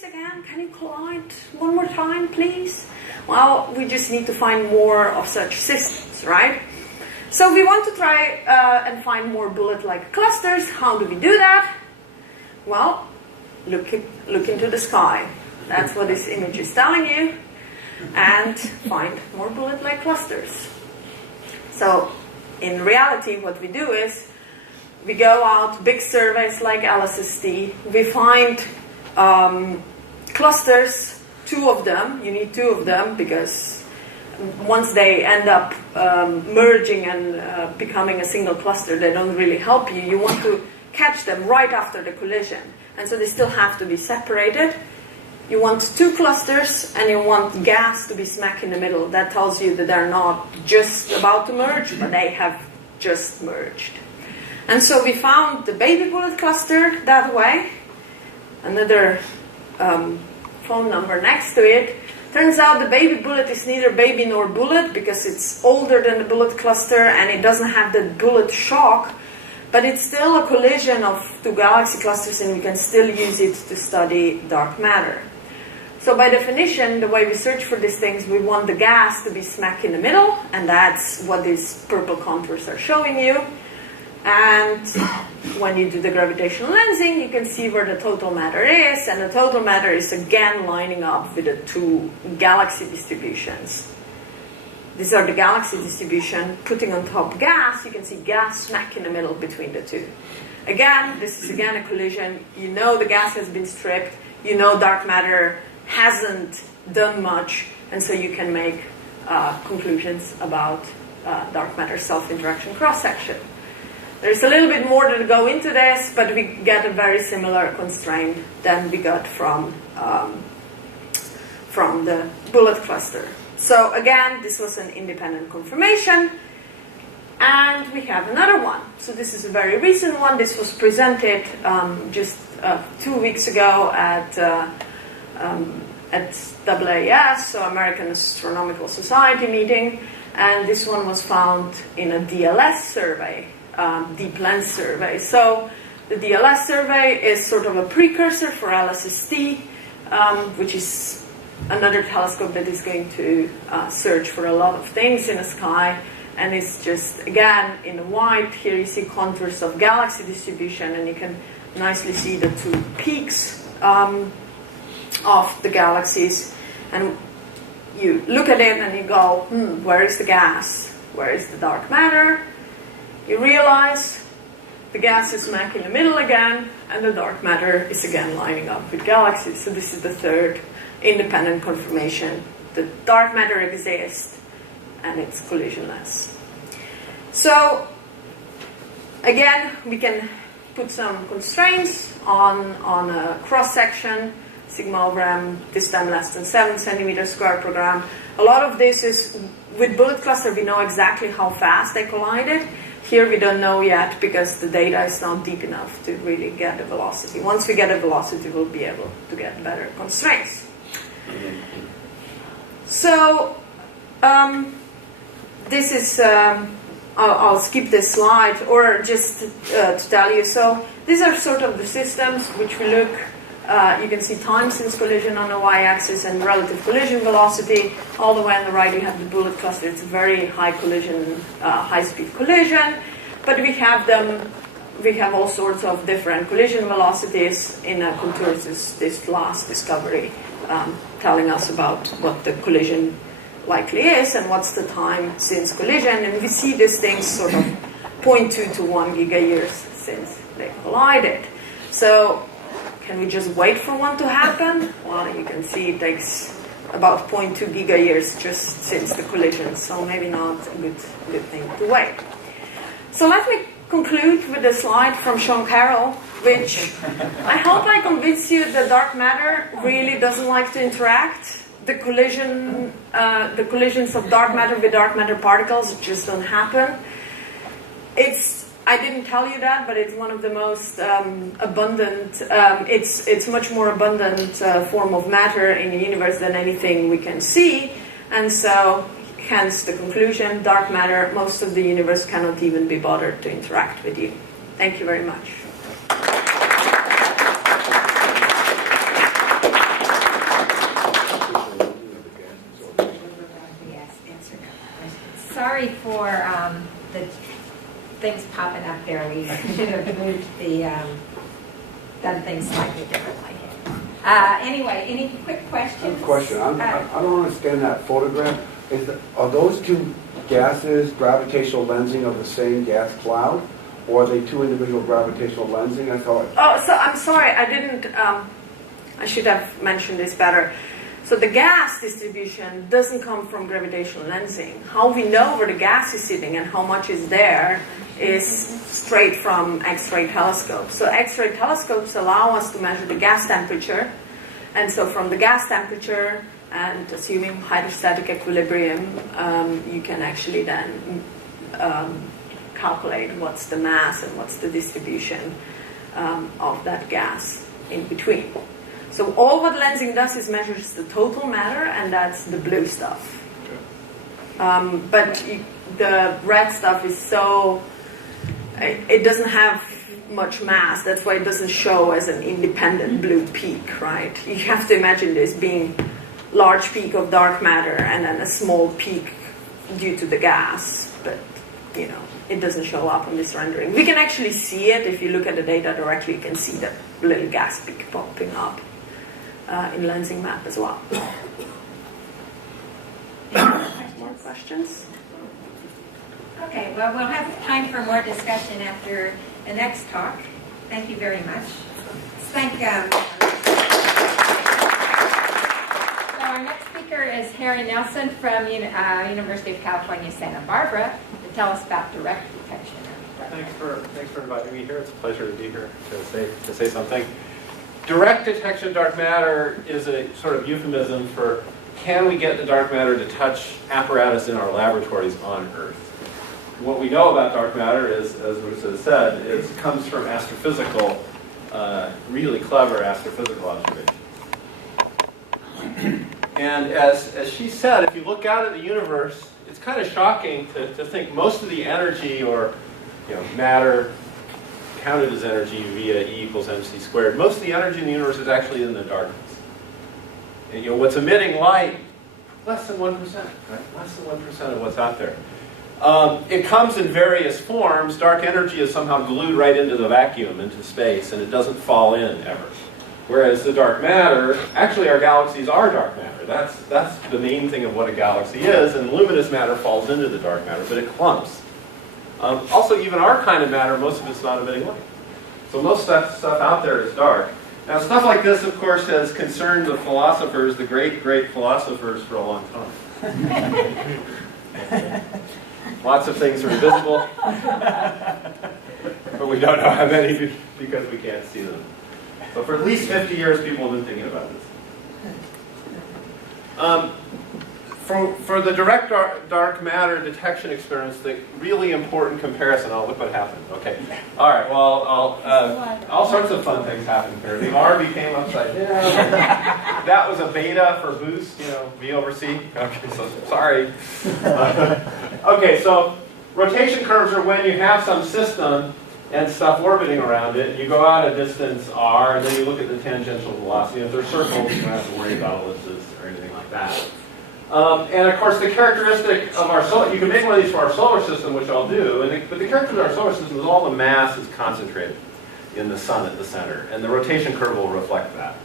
this again? Can you collide one more time, please? Well, we just need to find more of such systems, right? So we want to try and find more bullet-like clusters. How do we do that? Well, look into the sky. That's what this image is telling you. And find more bullet-like clusters. So in reality, what we do is we go out, big surveys like LSST. We find clusters, 2 of them. You need 2 of them because once they end up merging and becoming a single cluster, they don't really help you. You want to catch them right after the collision. And so they still have to be separated. You want 2 clusters and you want gas to be smack in the middle. That tells you that they're not just about to merge, but they have just merged. And so we found the baby bullet cluster that way. Another phone number next to it. Turns out the baby bullet is neither baby nor bullet because it's older than the bullet cluster and it doesn't have the bullet shock. But it's still a collision of 2 galaxy clusters and we can still use it to study dark matter. So by definition, the way we search for these things, we want the gas to be smack in the middle, and that's what these purple contours are showing you. And when you do the gravitational lensing, you can see where the total matter is, and the total matter is again lining up with the 2 galaxy distributions. These are the galaxy distribution. Putting on top gas, you can see gas smack in the middle between the 2. Again, this is again a collision. You know the gas has been stripped. You know dark matter hasn't done much, and so you can make conclusions about dark matter self-interaction cross-section. There's a little bit more to go into this, but we get a very similar constraint than we got from the bullet cluster. So again, this was an independent confirmation, and we have another one. So this is a very recent one. This was presented just 2 weeks ago at AAS, so American Astronomical Society meeting, and this one was found in a DLS survey, deep lens survey. So the DLS survey is sort of a precursor for LSST, which is another telescope that is going to search for a lot of things in the sky, and it's just, again, in white. Here you see contours of galaxy distribution, and you can nicely see the 2 peaks of the galaxies, and you look at it and you go, where is the gas? Where is the dark matter? You realize the gas is smack in the middle again, and the dark matter is again lining up with galaxies. So this is the 3rd independent confirmation. The dark matter exists, and it's collisionless. So again, we can put some constraints on a cross-section, sigma over m, this time less than 7 centimeters square per gram. A lot of this is, with bullet cluster, we know exactly how fast they collided. Here we don't know yet because the data is not deep enough to really get a velocity. Once we get a velocity, we'll be able to get better constraints. So this is, I'll skip this slide, or just to tell you. So these are sort of the systems which we look. You can see time since collision on the y-axis and relative collision velocity. All the way on the right you have the bullet cluster. It's a very high collision, high-speed collision. But we have all sorts of different collision velocities in contours, this last discovery, telling us about what the collision likely is and what's the time since collision. And we see these things sort of 0.2 to 1 gigayears since they collided. So can we just wait for one to happen? Well, you can see it takes about 0.2 gigayears just since the collision, so maybe not a good thing to wait. So let me conclude with a slide from Sean Carroll, which I hope I convince you that dark matter really doesn't like to interact. The collisions of dark matter with dark matter particles just don't happen. I didn't tell you that, but it's one of the most abundant, it's much more abundant form of matter in the universe than anything we can see. And so, hence the conclusion, dark matter, most of the universe cannot even be bothered to interact with you. Thank you very much. for the things popping up there. We should have moved the, done things slightly differently. Anyway, any quick questions? Question. I don't understand that photograph. Are those two gases gravitational lensing of the same gas cloud? Or are they two individual gravitational lensing? I thought. Oh, so I'm sorry, I didn't, I should have mentioned this better. So the gas distribution doesn't come from gravitational lensing. How we know where the gas is sitting and how much is there is straight from X-ray telescopes. So X-ray telescopes allow us to measure the gas temperature. And so from the gas temperature and assuming hydrostatic equilibrium, you can actually then calculate what's the mass and what's the distribution of that gas in between. So all what lensing does is measures the total matter, and that's the blue stuff. But the red stuff is so, it doesn't have much mass. That's why it doesn't show as an independent blue peak, right? You have to imagine this being large peak of dark matter and then a small peak due to the gas. But, you know, it doesn't show up on this rendering. We can actually see it. If you look at the data directly, you can see that little gas peak popping up in lensing map as well. More questions? Okay, well, we'll have time for more discussion after the next talk. Thank you very much. Thank So our next speaker is Harry Nelson from University of California, Santa Barbara, to tell us about direct detection. Thanks for inviting me here. It's a pleasure to be here to say something. Direct detection of dark matter is a sort of euphemism for can we get the dark matter to touch apparatus in our laboratories on Earth. What we know about dark matter is, as Marusa said, it comes from astrophysical, really clever astrophysical observations. And as she said, if you look out at the universe, it's kind of shocking to think most of the energy or matter counted as energy via E equals mc squared. Most of the energy in the universe is actually in the darkness. And what's emitting light, less than 1%, right? Less than 1% of what's out there. It comes in various forms. Dark energy is somehow glued right into the vacuum, into space, and it doesn't fall in ever. Whereas the dark matter, actually our galaxies are dark matter. That's the main thing of what a galaxy is, and luminous matter falls into the dark matter, but it clumps. Also, even our kind of matter, most of it's not emitting light. So most stuff out there is dark. Now, stuff like this, of course, has concerned the philosophers, the great, great philosophers, for a long time. Lots of things are invisible, but we don't know how many because we can't see them. So for at least 50 years, people have been thinking about this. For the direct dark matter detection experiments, the really important comparison, look what happened. Okay. All right, well, all sorts of fun things happened here. The R became upside down. That was a beta for boost, V over C. Okay, so sorry. Okay, so rotation curves are when you have some system and stuff orbiting around it. You go out a distance r, and then you look at the tangential velocity. If they're circles, you don't have to worry about ellipses or anything like that. And of course, the characteristic of our solar, you can make one of these for our solar system, which I'll do, but the characteristic of our solar system is all the mass is concentrated in the sun at the center, and the rotation curve will reflect that.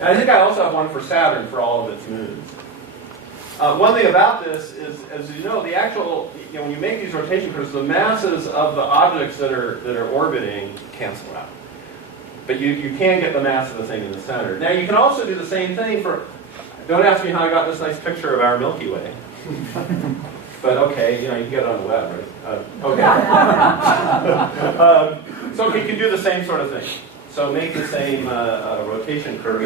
And I think I also have one for Saturn for all of its moons. One thing about this is, as you know, the actual, when you make these rotation curves, the masses of the objects that are orbiting cancel out. But you can get the mass of the thing in the center. Now, you can also do the same thing for, don't ask me how I got this nice picture of our Milky Way. But okay, you can get it on the web, right? Okay. So you can do the same sort of thing. So make the same rotation curve.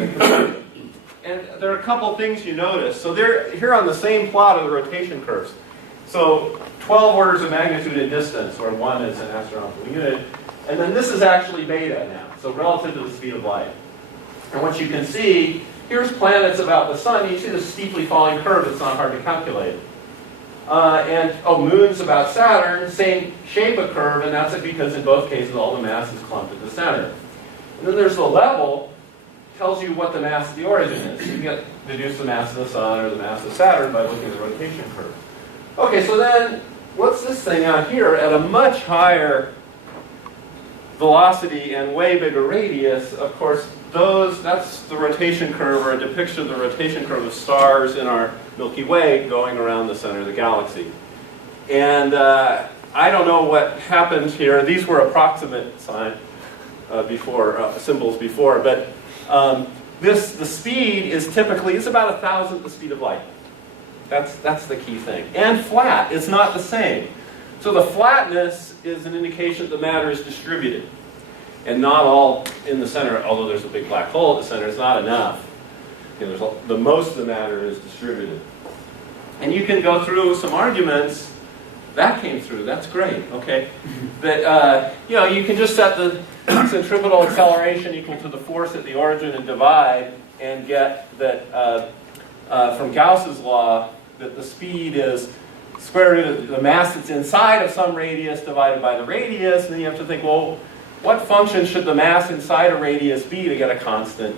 And there are a couple things you notice. So they're here on the same plot of the rotation curves. So 12 orders of magnitude in distance, where 1 is an astronomical unit. And then this is actually beta now, so relative to the speed of light. And what you can see, here's planets about the sun. You see the steeply falling curve. It's not hard to calculate. Moons about Saturn, same shape of curve, and that's because in both cases all the mass is clumped at the center. And then there's the level, tells you what the mass of the origin is. You can deduce the mass of the sun or the mass of Saturn by looking at the rotation curve. Okay, so then what's this thing out here at a much higher velocity and way bigger radius? Of course, that's the rotation curve, or a depiction of the rotation curve of stars in our Milky Way going around the center of the galaxy. And I don't know what happened here. These were approximate symbols before, but the speed is typically, it's about 1,000th the speed of light. That's the key thing. And flat, it's not the same. So the flatness is an indication that the matter is distributed, and not all in the center, although there's a big black hole at the center, it's not enough. The most of the matter is distributed. And you can go through some arguments. That came through, that's great, okay? That, you can just set the centripetal acceleration equal to the force at the origin and divide, and get that from Gauss's law, that the speed is square root of the mass that's inside of some radius divided by the radius, and then you have to think, well, what function should the mass inside a radius be to get a constant